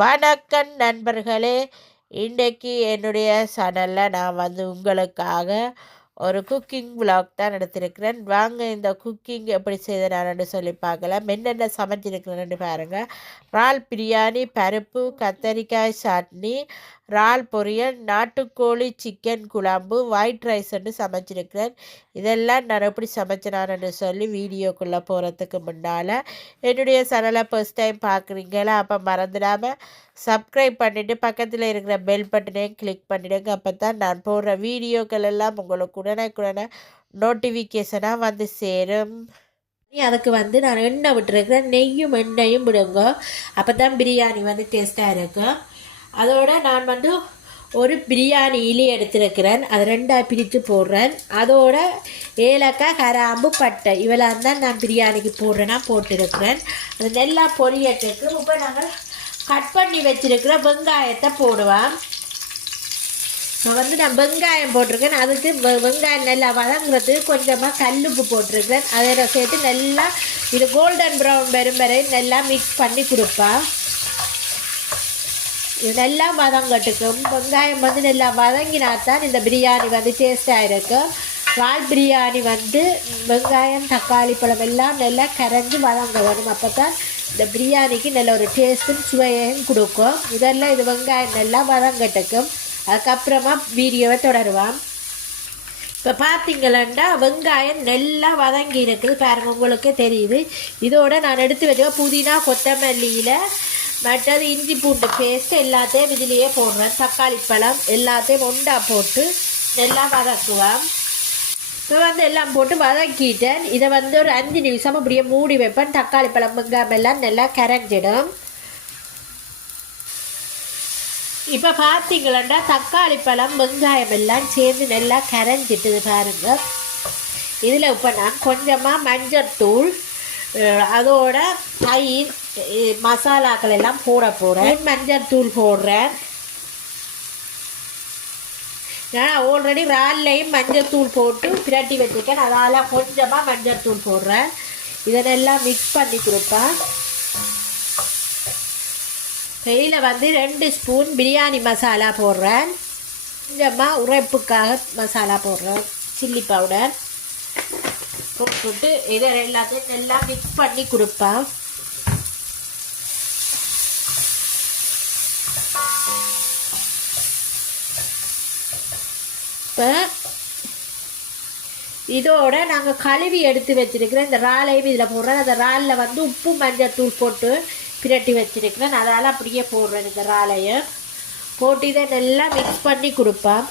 வணக்கம் நண்பர்களே. இன்றைக்கு என்னுடைய சேனலில் நான் உங்களுக்காக ஒரு குக்கிங் விலாக் தான் எடுத்திருக்கிறேன். வாங்க இந்த குக்கிங் எப்படி செய்தேன்னு சொல்லி பார்க்கலாம். என்னென்ன சமைச்சிருக்கிறேன்னு பாருங்கள். இறால் பிரியாணி, பருப்பு, கத்தரிக்காய் சட்னி, இறால் பொரியல், நாட்டுக்கோழி சிக்கன் குழம்பு, ஒயிட் ரைஸ்ன்னு சமைச்சிருக்கிறேன். இதெல்லாம் நான் எப்படி சமைச்சினான்னு சொல்லி வீடியோக்குள்ளே போகிறதுக்கு முன்னால் என்னுடைய சேனலை ஃபர்ஸ்ட் டைம் பார்க்குறீங்களா, அப்போ மறந்துடாமல் சப்ஸ்கிரைப் பண்ணிவிட்டு பக்கத்தில் இருக்கிற பெல் பட்டனையும் கிளிக் பண்ணிவிடுங்க. அப்போ தான் நான் போடுற வீடியோக்கள் எல்லாம் உங்களுக்கு உடனே நோட்டிஃபிகேஷனாக சேரும். அதுக்கு நான் எண்ணெய் விட்டுருக்கிறேன். நெய்யும் எண்ணெயும் விடுங்க, அப்போ தான் பிரியாணி டேஸ்ட்டாக இருக்கும். அதோட நான் ஒரு பிரியாணி இலி எடுத்திருக்கிறேன். அது ரெண்டாக பிரித்து போடுறேன். அதோட ஏலக்காய், கிராம்பு, பட்டை இவெல்லாம் தான் நான் பிரியாணிக்கு போட்டிருக்கிறேன். அது நல்லா பொரியட்டுக்கு இப்போ நாங்கள் கட் பண்ணி வச்சிருக்கிற வெங்காயத்தை போடுவேன். நான் வெங்காயம் போட்டிருக்கேன். அதுக்கு வெங்காயம் நல்லா வதங்குறதுக்கு கொஞ்சமாக கல்லுப்பு போட்டிருக்கிறேன். அதை சேர்த்து நல்லா இது கோல்டன் ப்ரௌன் வரும் வரை நல்லா மிக்ஸ் பண்ணி கொடுப்பேன். இது நல்லா வதங்கட்டுக்கும். வெங்காயம் நல்லா வதங்கினாத்தான் இந்த பிரியாணி டேஸ்டாக இருக்கும். இறால் பிரியாணி வெங்காயம், தக்காளி பழம் எல்லாம் நல்லா கரைஞ்சி வதங்க வேணும். அப்போ தான் இந்த பிரியாணிக்கு நல்ல ஒரு டேஸ்ட்டும் சுவையையும் கொடுக்கும். இதெல்லாம் இது வெங்காயம் நல்லா வதங்கட்டுக்கும். அதுக்கப்புறமா வீடியோவை தொடருவான். இப்போ பார்த்தீங்களா, வெங்காயம் நல்லா வதங்கி இருக்குது பாருங்கள், உங்களுக்கே தெரியுது. இதோட நான் எடுத்து வச்சுக்க புதினா, கொத்தமல்லியில் மற்றது இஞ்சி பூண்டு பேஸ்ட்டு எல்லாத்தையும் இதிலேயே போடுறேன். தக்காளி பழம் எல்லாத்தையும் ஒன்றா போட்டு நல்லா வதக்குவேன். இப்போ எல்லாம் போட்டு வதக்கிட்டேன். இதை ஒரு 5 நிமிஷம் அப்படியே மூடி வைப்பேன். தக்காளி பழம், வெங்காயம் எல்லாம் நல்லா கரைஞ்சிடும். இப்போ பார்த்தீங்களா, தக்காளி பழம், வெங்காயம் எல்லாம் சேர்ந்து நல்லா கரைஞ்சிட்டுது பாருங்கள். இதில் இப்போ நான் கொஞ்சமாக மஞ்சள் தூள், அதோட தயிர், மசாலாக்கள் எல்லாம் போட போகிறேன். மஞ்சள் தூள் போடுறேன். நான் ஆல்ரெடி இறால்லையும் மஞ்சள் தூள் போட்டு பிரட்டி வச்சுருக்கேன். அதால் கொஞ்சமாக மஞ்சள் தூள் போடுறேன். இதெல்லாம் மிக்ஸ் பண்ணி கொடுப்பேன். கையில் 2 ஸ்பூன் பிரியாணி மசாலா போடுறேன். கொஞ்சமாக உரைப்புக்காக மசாலா போடுறேன், சில்லி பவுடர் போட்டுட்டு இதை எல்லாத்தையும் நல்லா மிக்ஸ் பண்ணி கொடுப்பேன். இப்போ இதோட நாங்கள் கழுவி எடுத்து வச்சுருக்கிறேன் இந்த இறாலையும் இதில் போடுறேன். அந்த இறாலில் உப்பு மஞ்சள் தூள் போட்டு பிரட்டி வச்சுருக்கிறேன். அதனால் அப்படியே போடுறேன். இந்த இறாலையை போட்டு இதை நல்லா மிக்ஸ் பண்ணி கொடுப்பேன்.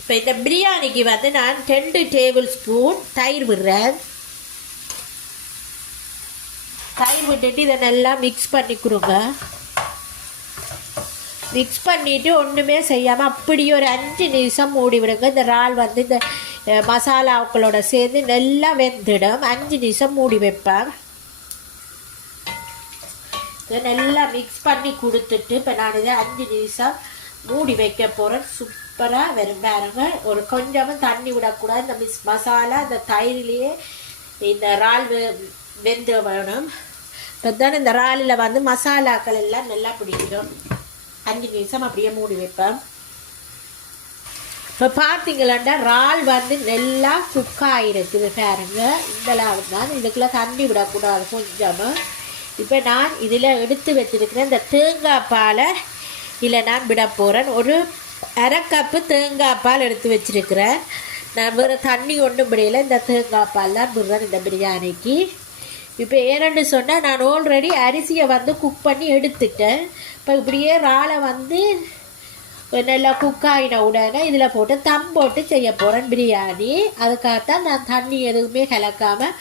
இப்போ இந்த பிரியாணிக்கு நான் 2 டேபிள் ஸ்பூன் தயிர் விடுறேன். தயிர் விட்டுட்டு இதை நல்லா மிக்ஸ் பண்ணி கொடுங்க. மிக்ஸ் பண்ணிவிட்டு ஒன்றுமே செய்யாமல் அப்படியே ஒரு 5 நிமிஷம் மூடி விடுங்க. இந்த இறால் இந்த மசாலாக்களோட சேர்ந்து நல்லா வெந்துடும். 5 நிமிஷம் மூடி வைப்பேன். இதை நல்லா மிக்ஸ் பண்ணி கொடுத்துட்டு இப்போ நான் இதை 5 நிமிஷம் மூடி வைக்க போகிறேன். சூப்பராக வரும் பாருங்க. ஒரு கொஞ்சமும் தண்ணி விடக்கூடாது. இந்த மசாலா இந்த தயிரிலேயே இந்த இறால் வெந்து வேணும். இப்போ தான் இந்த இறாலில் மசாலாக்கள் எல்லாம் நல்லா பிடிக்கும். 5 நிமிஷம் அப்படியே மூடி வைப்பேன். இப்போ பார்த்தீங்களா, இறால் நல்லா குக் ஆகிருக்குது பாருங்க. இதெல்லாம் தான் இதுக்குள்ளே தண்ணி விடக்கூடாது கொஞ்சமாக. இப்போ நான் இதில் எடுத்து வச்சுருக்கிறேன் இந்த தேங்காய் பாலை இதில் நான் விட போகிறேன். ஒரு 1/2 கப்பு தேங்காய் பால் எடுத்து வச்சுருக்கிறேன். நான் வேறு தண்ணி ஒன்றும் விடையில இந்த தேங்காய் பால் தான் விடுறேன் இந்த பிரியாணிக்கு. இப்போ ஏன்னு சொன்னால் நான் ஆல்ரெடி அரிசியை குக் பண்ணி எடுத்துட்டேன். இப்போ இப்படியே இறாலை நல்லா குக் ஆகின உடனே இதில் போட்டு தம் போட்டு செய்ய போகிறேன் பிரியாணி. அதுக்காகத்தான் நான் தண்ணி எதுவுமே கலக்காமல்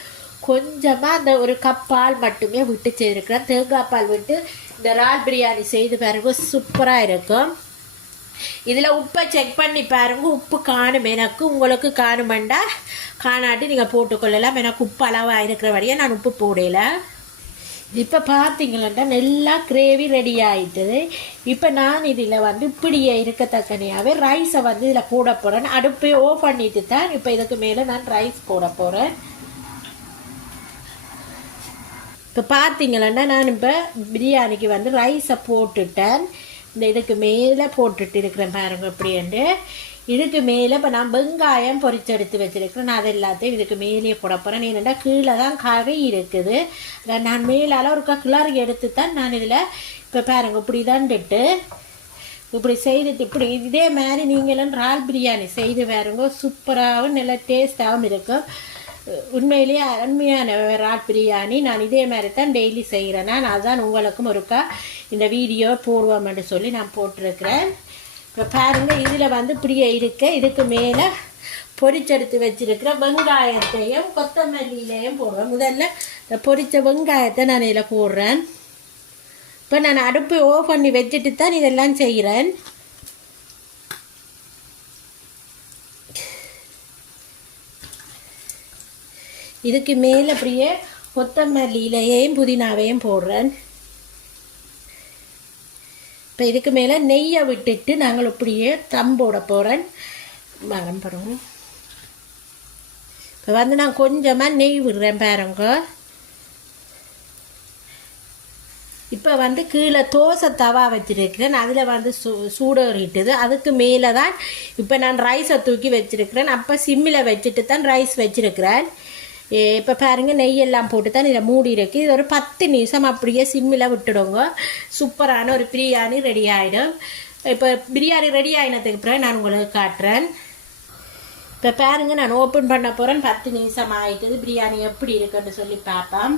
கொஞ்சமாக அந்த ஒரு கப் பால் மட்டுமே விட்டு செய்திருக்கிறேன். தேங்காய் பால் விட்டு இந்த இறால் பிரியாணி செய்து பாருங்க, சூப்பராக இருக்கும். இதில் உப்பை செக் பண்ணி பாருங்க. உப்பு காணும் எனக்கு, உங்களுக்கு காணுமெண்டா காணாட்டி நீங்கள் போட்டுக்கொள்ளலாம். எனக்கு உப்பு அளவாக இருக்கிற வழியாக நான் உப்பு போடல. இப்போ பார்த்தீங்களா, நல்லா கிரேவி ரெடி ஆகிட்டுது. இப்போ நான் இதில் இப்படியே இருக்கத்தக்கனையாகவே ரைஸை இதில் போட போகிறேன். அடுப்பை ஓஃப் பண்ணிட்டு தான் இப்போ இதுக்கு மேலே நான் ரைஸ் போட போகிறேன். இப்போ பார்த்தீங்களன்னா நான் இப்போ பிரியாணிக்கு வந்து ரைஸை போட்டுட்டேன். இந்த இதுக்கு மேலே போட்டுட்டு இருக்கிறேன் பாருங்க அப்படின்ட்டு. இதுக்கு மேலே இப்போ நான் வெங்காயம் பொரிச்செடுத்து வச்சுருக்கிறேன். நான் அது எல்லாத்தையும் இதுக்கு மேலேயே போட போகிறேன். ஏன்னா கீழே தான் கறி இருக்குது. நான் மேலால் ஒரு கிளறி எடுத்து தான் நான் இதில் இப்போ பாருங்க இப்படி தான்ட்டு இப்படி செய்துட்டு இப்படி இதே மாதிரி நீங்களும் இறால் பிரியாணி செய்து பாருங்க. சூப்பராகவும் நல்லா டேஸ்ட்டாகவும் இருக்கும். உண்மையிலேயே அருமையான இறால் பிரியாணி. நான் இதே மாதிரி தான் டெய்லி செய்கிறேன். நான் அதுதான் உங்களுக்கும் ஒருக்கா இந்த வீடியோ போடுவோம்னு சொல்லி நான் போட்டிருக்கிறேன். இப்போ பாருங்கள் இதில் வந்து இப்படியே இருக்க இதுக்கு மேலே பொரிச்செடுத்து வச்சுருக்கிற வெங்காயத்தையும் கொத்தமல்லியிலையும் போடுவேன். முதல்ல இந்த பொரித்த வெங்காயத்தை நான் இதில் போடுறேன். இப்போ நான் அடுப்பு ஓஃப் பண்ணி வச்சுட்டு தான் இதெல்லாம் செய்கிறேன். இதுக்கு மேலே அப்படியே கொத்தமல்லியிலையும் புதினாவையும் போடுறேன். இப்போ இதுக்கு மேலே நெய்யை விட்டுட்டு நாங்கள் இப்படியே தம் போட போகிறேன். மரம் பாருங்க. இப்போ வந்து நான் கொஞ்சமாக நெய் விடுறேன் பாருங்க. இப்போ வந்து கீழே தோசை தவா வச்சுருக்கிறேன். அதில் வந்து சூடேறிட்டுது. அதுக்கு மேலே தான் இப்போ நான் ரைஸை தூக்கி வச்சுருக்கிறேன். அப்போ சிம்மில் வச்சுட்டு தான் ரைஸ் வச்சுருக்கிறேன். இப்போ பாருங்கள் நெய்யெல்லாம் போட்டு தான் இதை மூடி இருக்குது. இது ஒரு 10 நிமிஷம் அப்படியே சிம்மில் விட்டுடுங்க. சூப்பரான ஒரு பிரியாணி ரெடி ஆகிடும். இப்போ பிரியாணி ரெடி ஆகினதுக்கு பிறகு நான் உங்களுக்கு காட்டுறேன். இப்போ பாருங்கள் நான் ஓப்பன் பண்ண போகிறேன். 10 நிமிஷம் ஆகிட்டுது. பிரியாணி எப்படி இருக்குன்னு சொல்லி பார்ப்போம்.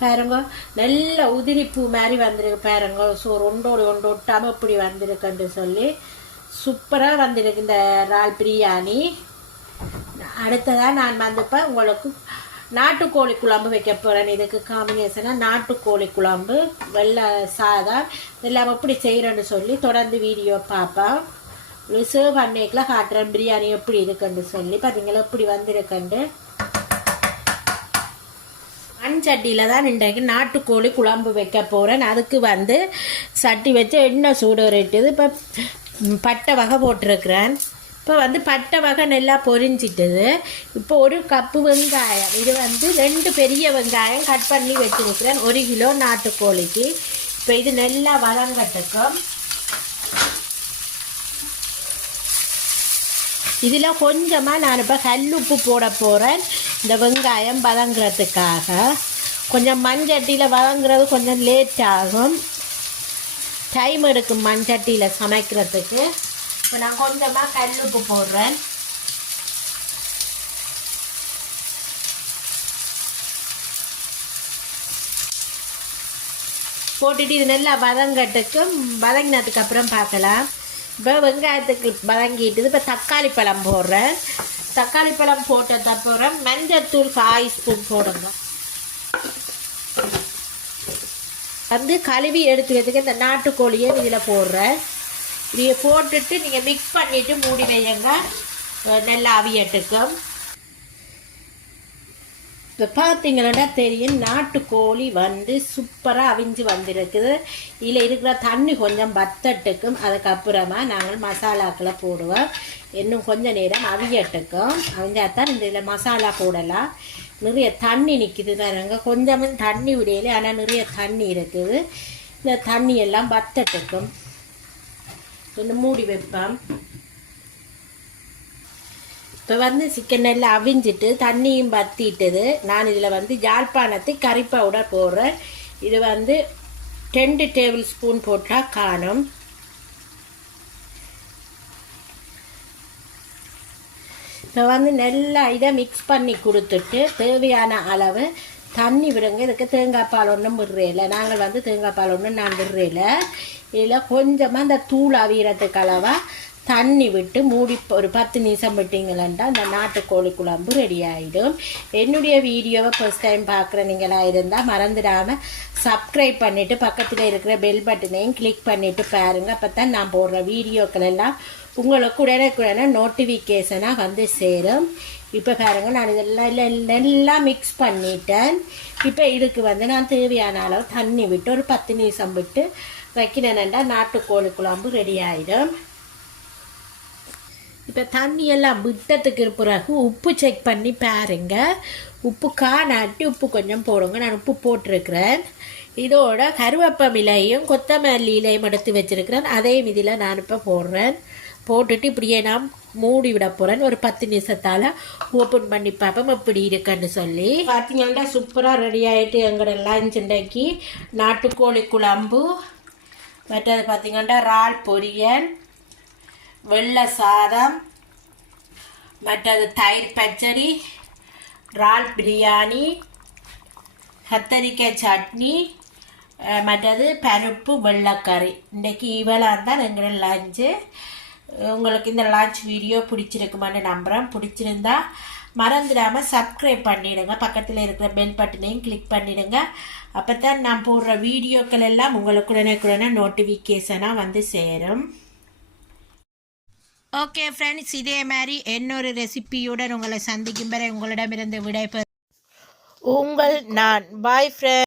பாருங்க நல்ல உதிரிப்பூ மாதிரி வந்திருக்கு பாருங்க. ஸோ ஒன்றோடு ஒன்று ஒட்டாமல் இப்படி வந்திருக்குன்னு சொல்லி சூப்பராக வந்திருக்கு இந்த இறால் பிரியாணி. அடுத்ததாக நான் வந்தப்போ உங்களுக்கு நாட்டுக்கோழி குழம்பு வைக்க போகிறேன். இதுக்கு காம்பினேஷனாக நாட்டுக்கோழி குழம்பு வெள்ளை சாதம் எல்லாம் எப்படி செய்கிறேன்னு சொல்லி தொடர்ந்து வீடியோ பார்ப்பேன். சர்வ் அன்னைக்குலாம் காட்டுறேன் பிரியாணி எப்படி இருக்குன்னு சொல்லி. பார்த்தீங்களா எப்படி வந்திருக்குண்டு. மண்சட்டியில் தான் இன்றைக்கு நாட்டுக்கோழி குழம்பு வைக்க போகிறேன். அதுக்கு வந்து சட்டி வச்சு எண்ணெய் சூடேறிட்டுது. இப்போ பட்டை வகை போட்டிருக்கிறேன். இப்போ வந்து பட்டை வகை நல்லா பொரிஞ்சிட்டுது. இப்போ 1 கப்பு வெங்காயம், இது வந்து 2 பெரிய வெங்காயம் கட் பண்ணி வச்சுருக்கிறேன் 1 கிலோ நாட்டுக்கோழிக்கு. இப்போ இது நல்லா வதங்கட்டுக்கும். இதில் கொஞ்சமாக நான் இப்போ கல்லுப்பு போட போகிறேன் இந்த வெங்காயம் வதங்குறதுக்காக. கொஞ்சம் மண்சட்டியில் வதங்குறது கொஞ்சம் லேட் ஆகும், டைம் எடுக்கும் மண்சட்டியில் சமைக்கிறதுக்கு. இப்போ நான் கொஞ்சமாக கல்லுப்பு போடுறேன். போட்டுட்டு இது நல்லா வதங்கினதுக்கு அப்புறம் பார்க்கலாம். இப்போ வெங்காயத்துக்கு வதங்கிட்டுது. இப்போ தக்காளி பழம் போடுறேன். தக்காளி பழம் போட்டதுக்கப்புறம் மஞ்சத்தூள் 1 ஸ்பூன் போடுங்க. வந்து கழுவி எடுத்து வச்சுக்க இந்த நாட்டுக்கோழியை இதில் போடுறேன். இதை போட்டுட்டு நீங்கள் மிக்ஸ் பண்ணிவிட்டு மூடி வைங்க, நல்லா அவியட்டுக்கும். இப்போ பார்த்தீங்கன்னா தெரியும் நாட்டுக்கோழி வந்து சூப்பராக அவிஞ்சு வந்திருக்குது. இதில் இருக்கிற தண்ணி கொஞ்சம் வத்தட்டுக்கும். அதுக்கப்புறமா நாங்கள் மசாலாக்களை போடுவோம். இன்னும் கொஞ்சம் நேரம் அவியட்டுக்கும். அவிஞ்சாத்தான் இந்த இதில் மசாலா போடலாம். நிறைய தண்ணி நிற்கிது தானங்க, கொஞ்சமும் தண்ணி விடையில, ஆனால் நிறைய தண்ணி இருக்குது. இந்த தண்ணி எல்லாம் வத்தட்டுக்கும். கொஞ்சம் மூடி வைப்பேன். இப்போ வந்து சிக்கன் எல்லாம் அவிஞ்சிட்டு தண்ணியும் வத்திட்டுது. நான் இதில் வந்து யாழ்ப்பாணத்து கறி பவுடர் போடுறேன். இது வந்து 2 டேபிள் ஸ்பூன் போட்டால் காணும். இப்போ வந்து நல்லா இதை மிக்ஸ் பண்ணி கொடுத்துட்டு தேவையான அளவு தண்ணி விடுங்க. இதுக்கு தேங்காய் பால் ஒன்றும் விடுறேல, நாங்கள் வந்து தேங்காய் பால் ஒன்றும் நான் விடுறேல. இதில் கொஞ்சமாக இந்த தூள் அவியறதுக்கு அளவாக தண்ணி விட்டு மூடி ஒரு 10 நிமிஷம் விட்டிங்களா அந்த நாட்டுக்கோழி குழம்பு ரெடி ஆகிடும். என்னுடைய வீடியோவை ஃபர்ஸ்ட் டைம் பார்க்குற நீங்களாக இருந்தால் மறந்துடாமல் சப்ஸ்கிரைப் பண்ணிவிட்டு பக்கத்தில் இருக்கிற பெல் பட்டனையும் கிளிக் பண்ணிவிட்டு பாருங்கள். அப்போ தான் நான் போடுற வீடியோக்கள் எல்லாம் உங்களுக்கு உடனே நோட்டிஃபிகேஷனாக வந்து சேரும். இப்போ பாருங்கள் நான் இதெல்லாம் நல்லா மிக்ஸ் பண்ணிட்டேன். இப்போ இதுக்கு வந்து நான் தேவையான அளவு தண்ணி விட்டு ஒரு 10 நிமிஷம் விட்டு வைக்கினேன்டா நாட்டுக்கோழி குழம்பு ரெடி ஆகிடும். இப்போ தண்ணியெல்லாம் விட்டத்துக்கு பிறகு உப்பு செக் பண்ணி பாருங்க. உப்பு காணாட்டி உப்பு கொஞ்சம் போடுங்க. நான் உப்பு போட்டிருக்கிறேன். இதோட கருவேப்பம் இலையும் கொத்தமல்லி இலையும் எடுத்து வச்சிருக்கிறேன். அதே இதில் நான் இப்போ போடுறேன். போட்டுட்டு இப்படியே நான் மூடி விட போகிறேன். ஒரு 10 நிமிஷத்தால் ஓப்பன் பண்ணி பார்ப்போம் எப்படி இருக்குன்னு சொல்லி. பார்த்தீங்கன்னா சூப்பராக ரெடி ஆகிட்டு எங்களோட லஞ்ச் இன்றைக்கு நாட்டுக்கோழி குழம்பு, மற்றது பார்த்திங்கன்னா இறால் பொரியல், வெள்ளை சாதம், மற்றது தயிர் பச்சடி, இறால் பிரியாணி, கத்தரிக்காய் சட்னி, மற்றது பருப்பு வெள்ளைக்கறி. இன்றைக்கி இவெல்லாம் தான் எங்களோட லஞ்சு. உங்களுக்கு இந்த லஞ்ச் வீடியோ பிடிச்சிருக்குமான்னு நம்புகிறேன். பிடிச்சிருந்தா மறந்துடாமல் சப்ஸ்கிரைப் பண்ணிவிடுங்க. பக்கத்தில் இருக்கிற பெல் பட்டனையும் கிளிக் பண்ணிவிடுங்க. அப்போ தான் நான் போடுற வீடியோக்கள் எல்லாம் உங்களுக்கு உடனே நோட்டிஃபிகேஷனாக வந்து சேரும். ஓகே ஃப்ரெண்ட்ஸ், இதே மாதிரி இன்னொரு ரெசிபியுடன் உங்களை சந்திக்கும் வரை உங்களிடமிருந்து விடைபெறும் உங்கள் நான். Bye friends.